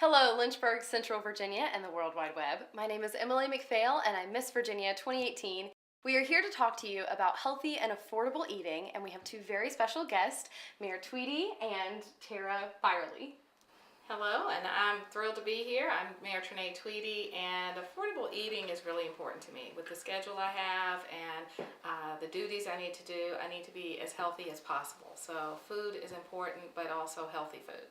Hello, Lynchburg, Central Virginia, and the World Wide Web. My name is Emili McPhail, and I'm Miss Virginia 2018. We are here to talk to you about healthy and affordable eating, and we have two very special guests, Mayor Tweedy and Birely. Hello, and I'm thrilled to be here. I'm Mayor Treney Tweedy, and affordable eating is really important to me. With the schedule I have and the duties I need to do, I need to be as healthy as possible. So food is important, but also healthy food.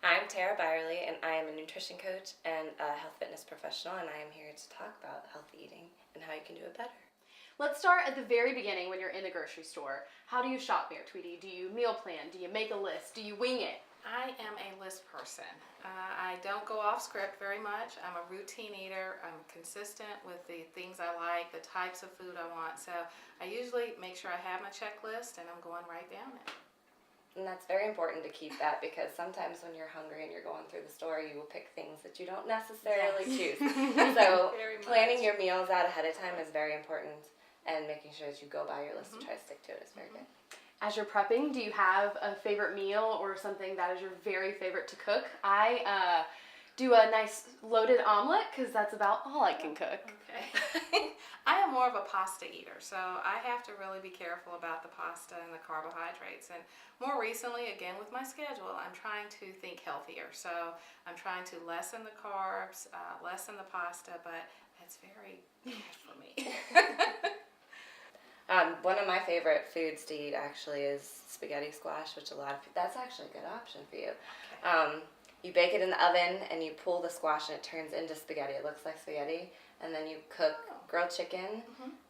I'm Birely, and I am a nutrition coach and a health fitness professional, and I am here to talk about healthy eating and how you can do it better. Let's start at the very beginning when you're in the grocery store. How do you shop, Mayor Tweedy? Do you meal plan? Do you make a list? Do you wing it? I am a list person. I don't go off script very much. I'm a routine eater. I'm consistent with the things I like, the types of food I want. So I usually make sure I have my checklist and I'm going right down it. And that's very important to keep that, because sometimes when you're hungry and you're going through the store, you will pick things that you don't necessarily choose. So planning your meals out ahead of time is very important, and making sure that you go by your list and try to stick to it is very good. As you're prepping, do you have a favorite meal or something that is your very favorite to cook? I do a nice loaded omelet because that's about all I can cook. Okay. I am more of a pasta eater, so I have to really be careful about the pasta and the carbohydrates. And more recently, again with my schedule, I'm trying to think healthier. So I'm trying to lessen the carbs, lessen the pasta, but that's very bad for me. One of my favorite foods to eat actually is spaghetti squash, which that's actually a good option for you. Okay. You bake it in the oven and you pull the squash and it turns into spaghetti. It looks like spaghetti. And then you cook grilled chicken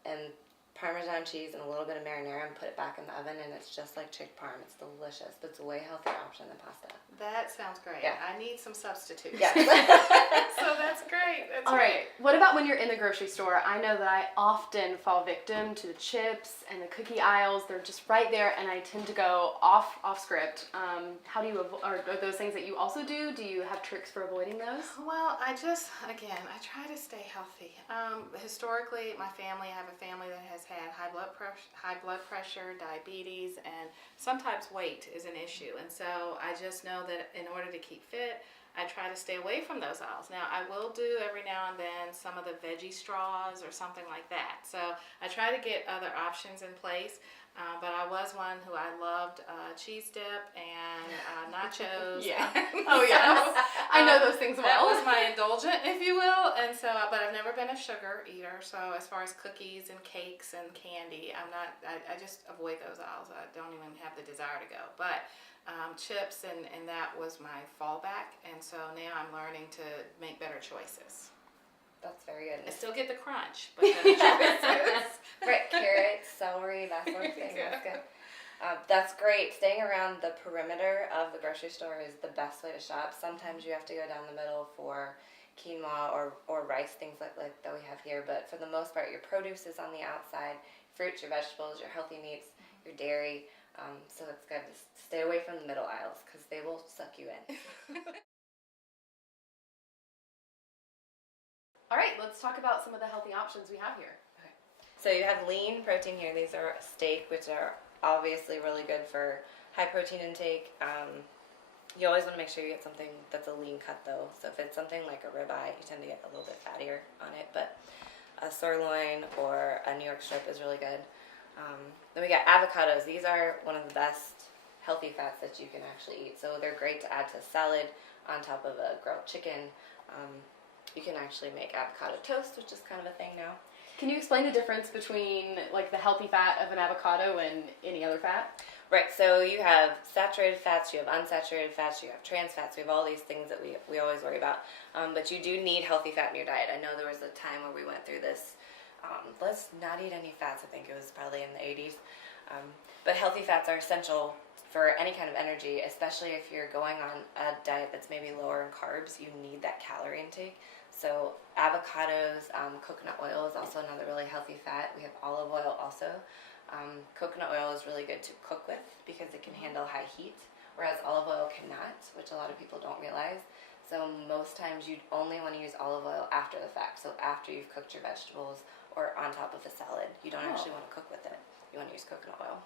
and Parmesan cheese and a little bit of marinara and put it back in the oven, and it's just like chick parm. It's delicious, but it's a way healthier option than pasta. That sounds great. Yeah. I need some substitutes. Yeah. So that's great. That's All right. great. What about when you're in the grocery store? I know that I often fall victim to the chips and the cookie aisles. They're just right there, and I tend to go off script. How do you are those things that you also do? Do you have tricks for avoiding those? Well, I try to stay healthy. Historically, I have a family that has had high blood pressure, diabetes, and sometimes weight is an issue. And so I just know that in order to keep fit, I try to stay away from those aisles. Now, I will do every now and then some of the veggie straws or something like that. So I try to get other options in place. But I was one who I loved cheese dip and nachos. Yeah. Oh, yeah. I know those things well. That was my indulgent, if you will. And so, but I've never been a sugar eater. So as far as cookies and cakes and candy, I just avoid those aisles. I don't even have the desire to go. But chips and that was my fallback. And so now I'm learning to make better choices. That's very good. I still get the crunch, but better choices. Right, carrots, celery, that sort of thing. Yeah. That's good. That's great. Staying around the perimeter of the grocery store is the best way to shop. Sometimes you have to go down the middle for quinoa or rice, things like that we have here. But for the most part, your produce is on the outside. Fruits, your vegetables, your healthy meats, your dairy. So it's good to stay away from the middle aisles because they will suck you in. All right, let's talk about some of the healthy options we have here. Okay. So you have lean protein here. These are steak, which are obviously really good for high protein intake. You always want to make sure you get something that's a lean cut, though. So if it's something like a ribeye, you tend to get a little bit fattier on it. But a sirloin or a New York strip is really good. Then we got avocados. These are one of the best healthy fats that you can actually eat. So they're great to add to salad on top of a grilled chicken. You can actually make avocado toast, which is kind of a thing now. Can you explain the difference between like the healthy fat of an avocado and any other fat? Right, so you have saturated fats, you have unsaturated fats, you have trans fats, we have all these things that we always worry about. But you do need healthy fat in your diet. I know there was a time where we went through this, let's not eat any fats, I think it was probably in the 80s. But healthy fats are essential for any kind of energy, especially if you're going on a diet that's maybe lower in carbs. You need that calorie intake. So avocados, coconut oil is also another really healthy fat. We have olive oil also. Coconut oil is really good to cook with because it can handle high heat, whereas olive oil cannot, which a lot of people don't realize. So most times you'd only want to use olive oil after the fact. So after you've cooked your vegetables or on top of a salad. You don't actually want to cook with it. You want to use coconut oil.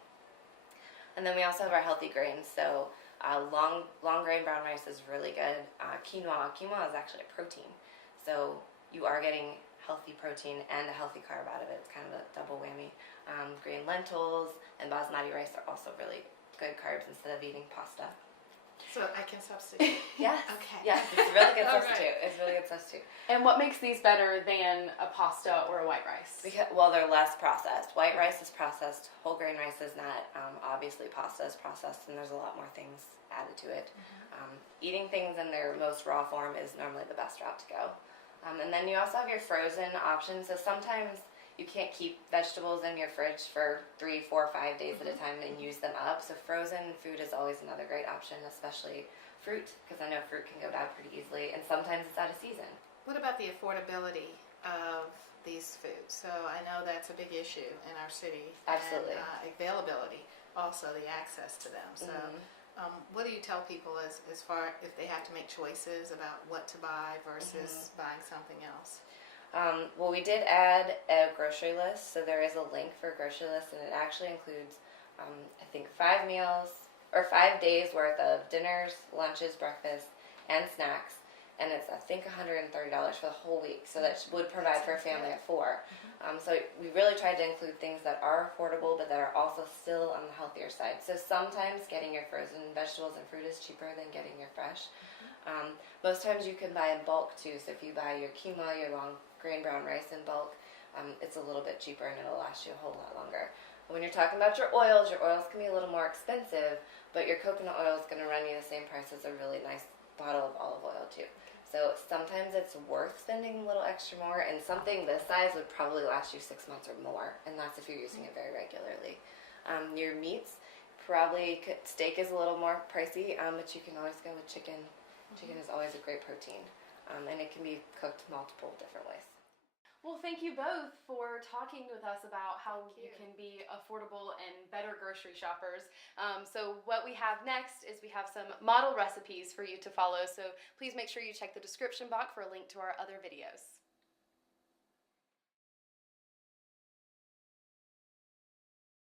And then we also have our healthy grains. So Long grain brown rice is really good. Quinoa is actually a protein, so you are getting healthy protein and a healthy carb out of it. It's kind of a double whammy. Green lentils and basmati rice are also really good carbs instead of eating pasta. So I can substitute. Yes. Okay. Yes, it's a really good All substitute. right. It's a really good substitute. And what makes these better than a pasta or a white rice? Because, well, they're less processed. White rice is processed. Whole grain rice is not. Obviously, pasta is processed, and there's a lot more things added to it. Eating things in their most raw form is normally the best route to go. And then you also have your frozen options. So sometimes you can't keep vegetables in your fridge for 3, 4, 5 days at a time and use them up. So frozen food is always another great option, especially fruit, because I know fruit can go bad pretty easily, and sometimes it's out of season. What about the affordability of these foods? So I know that's a big issue in our city. Absolutely. And availability, also the access to them. So what do you tell people as far if they have to make choices about what to buy versus buying something else? Well, we did add a grocery list, so there is a link for a grocery list, and it actually includes, I think, 5 meals or 5 days worth of dinners, lunches, breakfast, and snacks, and it's I think $130 for the whole week. So that would provide for a family of 4. So we really tried to include things that are affordable, but that are also still on the healthier side. So sometimes getting your frozen vegetables and fruit is cheaper than getting your fresh. Most times you can buy in bulk too. So if you buy your quinoa, your long grain brown rice in bulk, it's a little bit cheaper and it'll last you a whole lot longer. When you're talking about your oils can be a little more expensive, but your coconut oil is going to run you the same price as a really nice bottle of olive oil too. So sometimes it's worth spending a little extra more, and something this size would probably last you 6 months or more, and that's if you're using it very regularly. Your meats, steak is a little more pricey, but you can always go with chicken. Chicken is always a great protein, and it can be cooked multiple different ways. Well, thank you both for talking with us about how you can be affordable and better grocery shoppers. So what we have next is we have some model recipes for you to follow. So please make sure you check the description box for a link to our other videos.